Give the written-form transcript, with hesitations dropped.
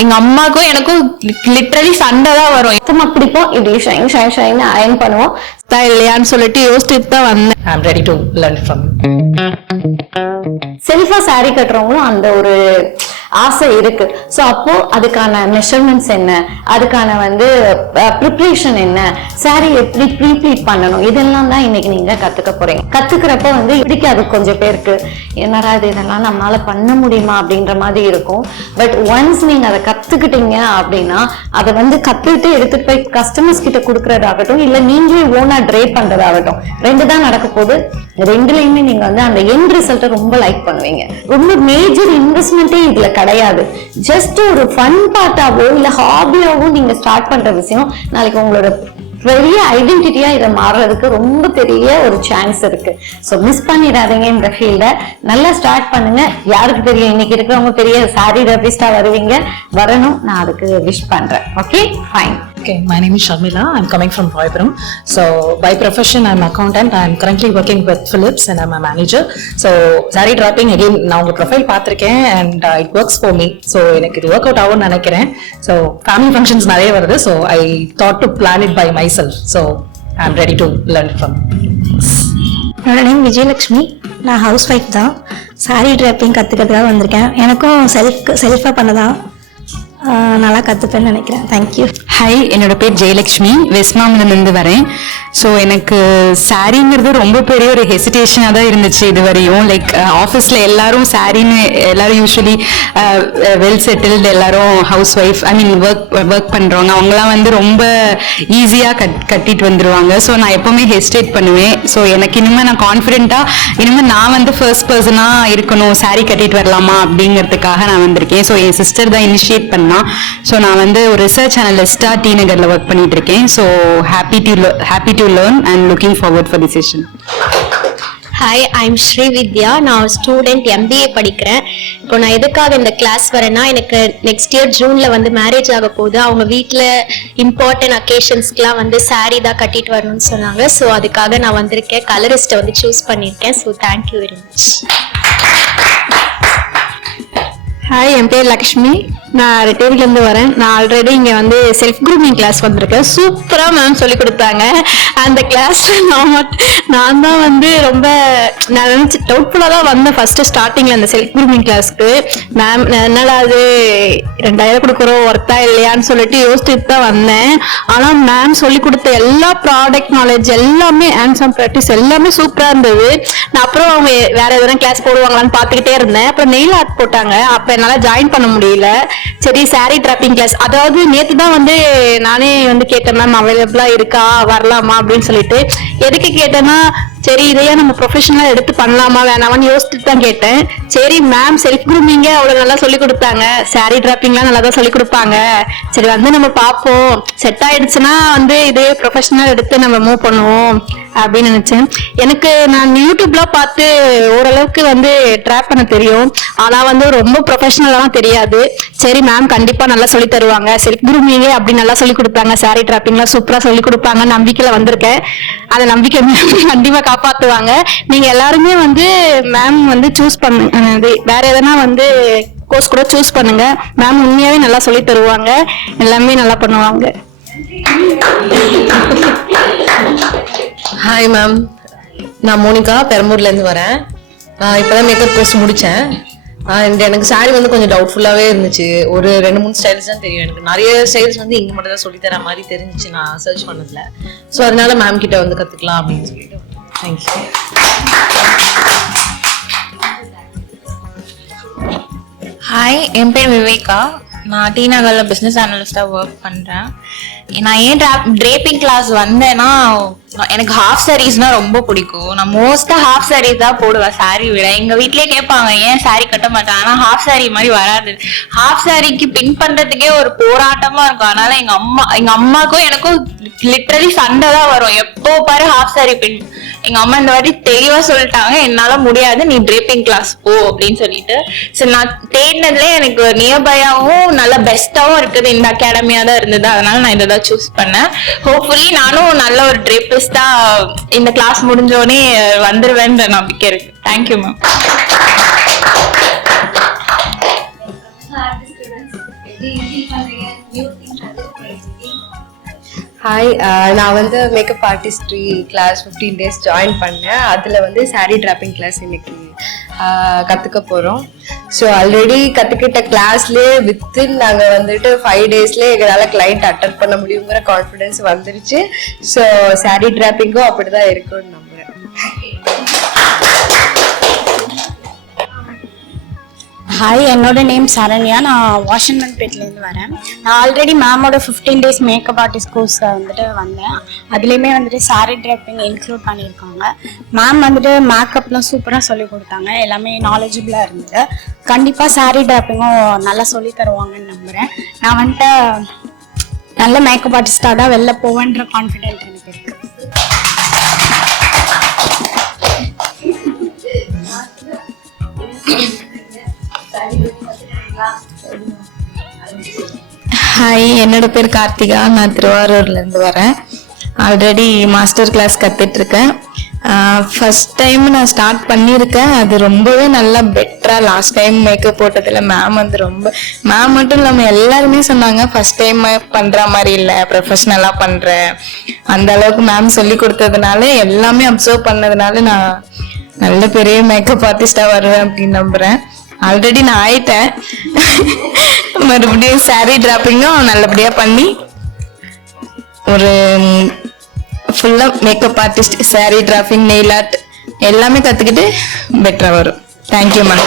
எங்க அம்மாக்கும் எனக்கும் லிட்டரலி சண்டை தான் வரும். சும்மா பிடிப்போம், இப்படி ஷைன் ஷைன் ஷைன் அயன் பண்ணுவோம். இல்லையான்னு சொல்லிட்டு யோசிச்சுட்டு தான் வந்தேன். I'm ready to learn from you. செல்ஃபா சாரி கட்டுறவங்களும் அந்த ஒரு ஆசை இருக்கு. சோ அப்போ அதுக்கான மெஷர்மெண்ட்ஸ் என்ன, அதுக்கான ப்ரிப்பரேஷன் என்ன, சாரி எப்படி ப்ரீப்ளீட் பண்ணணும், இதெல்லாம் தான் இன்னைக்கு நீங்க கத்துக்க போறீங்க. கத்துக்கிறப்ப பிடிக்காது கொஞ்சம் பேருக்கு, என்னடா இது இதெல்லாம் நம்மளால பண்ண முடியுமா அப்படின்ற மாதிரி இருக்கும். பட் ஒன்ஸ் நீங்க அதை கத்துக்கிட்டீங்க அப்படின்னா அதை கத்துக்கிட்டு எடுத்துட்டு போய் கஸ்டமர்ஸ் கிட்ட கொடுக்கறதாகட்டும், இல்ல நீங்களே ஓனா ட்ரே பண்றதாகட்டும், ரெண்டு தான் நடக்க போகுது. ரெண்டுலயுமே நீங்க அந்த எண்ட் ரிசல்ட்டை ரொம்ப லைக் பண்ணுவீங்க. ரொம்ப மேஜர் இன்வெஸ்ட்மெண்ட்டே இதுல கிடையாது. ஜஸ்ட் ஒரு ஃபன் பார்ட்டாவோ இல்ல ஹாபியாவோ நீங்க ஸ்டார்ட் பண்ற விஷயம் நாளைக்கு உங்களோட பெரிய ஐடென்டிட்டியா இதை மாறுறதுக்கு ரொம்ப பெரிய ஒரு சான்ஸ் இருக்கு. ஸோ மிஸ் பண்ணிடாதீங்க இந்த ஃபீல்ட. நல்லா ஸ்டார்ட் பண்ணுங்க. யாருக்கு தெரியும், இன்னைக்கு இருக்கிறவங்க பெரிய சாரி ரெபிஸ்டா வருவீங்க, வரணும். நான் அதுக்கு விஷ் பண்றேன். Okay, fine. Okay, my name is Sharmila. I'm coming from Roypuram. So by profession, I'm accountant. I'm currently working with Philips and I'm a manager. So saree dropping again, நான் உங்க profile பார்த்திருக்கேன் and it works for me. So எனக்கு இது work out ஆகும்னு நினைக்கிறேன். So family functions நிறைய வருது. So I thought to plan it by myself. So I'm ready to learn from you. என்னோட நேம் விஜயலட்சுமி. நான் ஹவுஸ் ஒய்ஃப் தான். சாரி ட்ராப்பிங் கற்றுக்கிறதுக்காக வந்திருக்கேன். எனக்கும் செல்ஃபாக பண்ணதான் நல்லா கற்றுப்பேன்னு நினைக்கிறேன். தேங்க்யூ. ஹாய், என்னோட பேர் ஜெயலட்சுமி, வெஸ்ட் மாம்பலம்லேருந்து வரேன். ஸோ எனக்கு சாரிங்கிறது ரொம்ப பெரிய ஒரு ஹெசிடேஷனாக தான் இருந்துச்சு இது வரையும். லைக் ஆஃபீஸில் எல்லாரும் யூஸ்வலி வெல் செட்டில்டு, எல்லாரும் ஹவுஸ் ஒய்ஃப், ஒர்க் பண்ணுறவங்க, அவங்களாம் ரொம்ப ஈஸியாக கட்டிட்டு வந்துடுவாங்க. ஸோ நான் எப்போவுமே ஹெசிடேட் பண்ணுவேன். ஸோ எனக்கு இனிமேல் நான் கான்ஃபிடென்ட்டாக நான் ஃபர்ஸ்ட் பர்சனாக இருக்கணும், சாரி கட்டிட்டு வரலாமா அப்படிங்கிறதுக்காக நான் வந்திருக்கேன். ஸோ என் சிஸ்டர் தான் இனிஷியேட் பண்ணா. ஸோ நான் ஒரு ரிசர்ச் அனலிஸ்டா டி நகர்ல ஒர்க் பண்ணிட்டு இருக்கேன். So happy to learn and looking forward for the session. Hi, I'm Sri Vidya. நான் ஸ்டூடெண்ட் MBA படிக்கிறேன். இப்போ நான் எதுக்காக இந்த கிளாஸ் வரேன்னா, எனக்கு நெக்ஸ்ட் இயர் ஜூன்ல மேரேஜ் ஆக போகுது. அவங்க வீட்டில் இம்பார்ட்டன்ட் அக்கேஷன்ஸ்க்குலாம் சாரீ தான் கட்டிட்டு வரணும்னு சொன்னாங்க. ஸோ அதுக்காக நான் வந்திருக்கேன். கலரிஸ்ட்டை சூஸ் பண்ணியிருக்கேன். So thank you very much. Hi, என் பேர் லக்ஷ்மி. நான் ரெட்டேரியிலேருந்து வரேன். நான் ஆல்ரெடி இங்கே செல்ஃப் க்ரூமிங் கிளாஸ் வந்திருக்கேன். சூப்பராக மேம் சொல்லி கொடுத்தாங்க. அந்த கிளாஸில் நான் தான் ரொம்ப நான் நினச்சி டவுட்ஃபுல்லாக தான் வந்தேன் ஃபஸ்ட்டு ஸ்டார்டிங்கில் அந்த செல்ஃப் க்ரூமிங் கிளாஸ்க்கு. மேம் என்னடா அது 2000 கொடுக்குறோம், ஒர்த்தா இல்லையான்னு சொல்லிட்டு யோசிச்சுட்டு தான் வந்தேன். ஆனால் மேம் சொல்லி கொடுத்த எல்லா ப்ராடக்ட் நாலேஜ் எல்லாமே, ஹேண்ட்ஸ் ஆன் ப்ராக்டிஸ் எல்லாமே சூப்பராக இருந்தது. நான் அப்புறம் அவங்க வேற எதுனா கிளாஸ் போடுவாங்களான்னு பார்த்துக்கிட்டே இருந்தேன். அப்புறம் நெயில் ஆர்ட் போட்டாங்க. அப்போ என்னால் ஜாயின் பண்ண முடியல. சரி, சாரி டிராப்பிங் கிளாஸ், அதாவது நேற்று தான் நானே கேட்டேன், மேம் அவைலபிளா இருக்கா, வரலாமா அப்படின்னு சொல்லிட்டு. எதுக்கு கேட்டேன்னா, சரி இதையா நம்ம ப்ரொஃபஷனலா எடுத்து பண்ணலாமா வேணாமான்னு யோசிச்சுட்டு தான் கேட்டேன். சரி, மேம் செல்ஃப் க்ரூமிங்க அவ்வளவு நல்லா சொல்லி கொடுத்தாங்க, சாரி டிராப்பிங்லாம் நல்லா தான் சொல்லி கொடுப்பாங்க. சரி நம்ம பார்ப்போம், செட் ஆயிடுச்சுன்னா இதே ப்ரொஃபஷனல் எடுத்து நம்ம மூவ் பண்ணுவோம் அப்படின்னு நினைச்சேன். எனக்கு நான் யூடியூப்ல பார்த்து ஓரளவுக்கு ட்ராப் பண்ண தெரியும். ஆனா ரொம்ப ப்ரொஃபஷனலாம் தெரியாது. சரி, மேம் கண்டிப்பா நல்லா சொல்லி தருவாங்க, செல்ஃப் க்ரூமிங்கே அப்படி நல்லா சொல்லி கொடுத்தாங்க, சாரி டிராப்பிங்லாம் சூப்பரா சொல்லி கொடுப்பாங்க நம்பிக்கையில வந்திருக்கேன். அந்த நம்பிக்கை கண்டிப்பா காப்பாத்துவாங்க. நீங்க எல்லாருமே மேம் சூஸ் பண்ணுங்க. வேற எதனா கோர்ஸ் கூட சூஸ் பண்ணுங்க. மேம் உண்மையாவே நல்லா சொல்லி தருவாங்க, எல்லாமே நல்லா பண்ணுவாங்க. ஹாய் மேம், நான் மோனிகா, பெரம்பூர்லேருந்து வரேன். நான் இப்போதான் மேக்கப் கோர்ஸ் முடித்தேன். எனக்கு சாரி கொஞ்சம் டவுட்ஃபுல்லாகவே இருந்துச்சு. ஒரு 2-3 ஸ்டைல்ஸ் தான் தெரியும். எனக்கு நிறைய ஸ்டைல்ஸ் இங்கே மட்டும் தான் சொல்லித்தர மாதிரி தெரிஞ்சிச்சு நான் சர்ச் பண்ணதில். ஸோ அதனால மேம் கிட்ட கற்றுக்கலாம் அப்படின்னு சொல்லிட்டு. தேங்க்யூ. ஹாய், என் பேர் விவேகா. நான் டி நகரில் பிஸ்னஸ் அனலிஸ்டாக ஒர்க் பண்ணுறேன். நான் ஏன் ட்ரேப்பிங் கிளாஸ் வந்தேன்னா, எனக்கு ஹாஃப் சாரீஸ்னா ரொம்ப பிடிக்கும். நான் மோஸ்டா ஹாஃப் சாரீஸ் தான் போடுவேன் சாரி விட. எங்க வீட்லயே கேட்பாங்க ஏன் சாரி கட்ட மாட்டேன். ஆனா ஹாஃப் சாரி மாதிரி வராது. ஹாஃப் சாரிக்கு பின் பண்றதுக்கே ஒரு போராட்டமா இருக்கும். அதனால எங்க அம்மாக்கும் எனக்கும் லிட்டரலி சண்டை தான் வரும். எப்போ பாரு ஹாஃப் சாரி பின். எங்க அம்மா இந்த வாட்டி தெளிவா சொல்லிட்டாங்க, என்னால முடியாது, நீ ட்ரேப்பிங் கிளாஸ் போ அப்படின்னு சொல்லிட்டு. சரி, நான் தேடினதுல எனக்கு நியர்பையாவும் நல்ல பெஸ்டாவும் இருக்குது இந்த அகாடமியா தான் இருந்தது. அதனால நான் இதை தான் சூஸ் பண்ணேன். ஹோப்ஃபுல்லி நானும் நல்ல ஒரு ட்ரேப்பிஸ்டா இந்த கிளாஸ் முடிஞ்சோடனே வந்துருவேன்ற நம்பிக்கை இருக்கு. Thank you ma'am. Hi, students. Hi, நான் வந்து makeup artistry class 15 days join பண்ணேன். அதில் வந்து சாரீ டிராப்பிங் கிளாஸ் இன்னைக்கு கற்றுக்க போகிறோம். ஸோ ஆல்ரெடி கற்றுக்கிட்ட கிளாஸ்லேயே வித்தின் நாங்கள் வந்துட்டு 5 daysலேயே எங்களால் கிளைண்ட் அட்டன் பண்ண முடியுங்கிற கான்ஃபிடென்ஸ் வந்துருச்சு. ஸோ சாரீ டிராப்பிங்கும் அப்படி தான் இருக்கும்னு நம்புகிறேன். ஹாய், என்னோட நேம் சரண்யா. நான் வாஷிங்டன்பேட்லேருந்து வரேன். நான் ஆல்ரெடி மேமோட 15 days மேக்கப் ஆர்டிஸ்ட் கோர்ஸ் வந்துட்டு வந்தேன். அதுலேயுமே வந்துட்டு சாரி ட்ராப்பிங் இன்க்ளூட் பண்ணியிருக்காங்க. மேம் வந்துட்டு மேக்கப்லாம் சூப்பராக சொல்லி கொடுத்தாங்க. எல்லாமே நாலேஜபிளாக இருந்தது. கண்டிப்பாக சாரி ட்ராப்பிங்கும் நல்லா சொல்லி தருவாங்கன்னு நம்புகிறேன். நான் வந்துட்டு நல்ல மேக்கப் ஆர்டிஸ்டாக தான் வெளில போவேன்ற கான்ஃபிடென்ட் எனக்கு இருக்குது. ஹாய், என்னோட பேர் கார்த்திகா. நான் திருவாரூர்லேருந்து வரேன். ஆல்ரெடி மாஸ்டர் கிளாஸ் கற்றுட்ருக்கேன். ஃபஸ்ட் டைம் நான் ஸ்டார்ட் பண்ணியிருக்கேன். அது ரொம்பவே நல்லா பெட்டராக லாஸ்ட் டைம் மேக்கப் போட்டதில் மேம் வந்து மேம் மட்டும் இல்லாமல் எல்லாருமே சொன்னாங்க ஃபஸ்ட் டைம் பண்ணுற மாதிரி இல்லை, ப்ரொஃபஷ்னலாக பண்ணுறேன். அந்த அளவுக்கு மேம் சொல்லி கொடுத்ததுனால எல்லாமே அப்சர்வ் பண்ணதுனால நான் நல்ல பெரிய மேக்கப் ஆர்டிஸ்டாக வருவேன் அப்படின்னு நம்புகிறேன். ஆல்ரெடி நான் ஆயிட்டேன். மறுபடியும் சாரீ டிராப்பிங்கும் நல்லபடியாக பண்ணி ஒரு ஃபுல்லாக makeup artist, sari dropping, nail art எல்லாமே கற்றுக்கிட்டு பெட்டராக வரும். Thank you ma'am.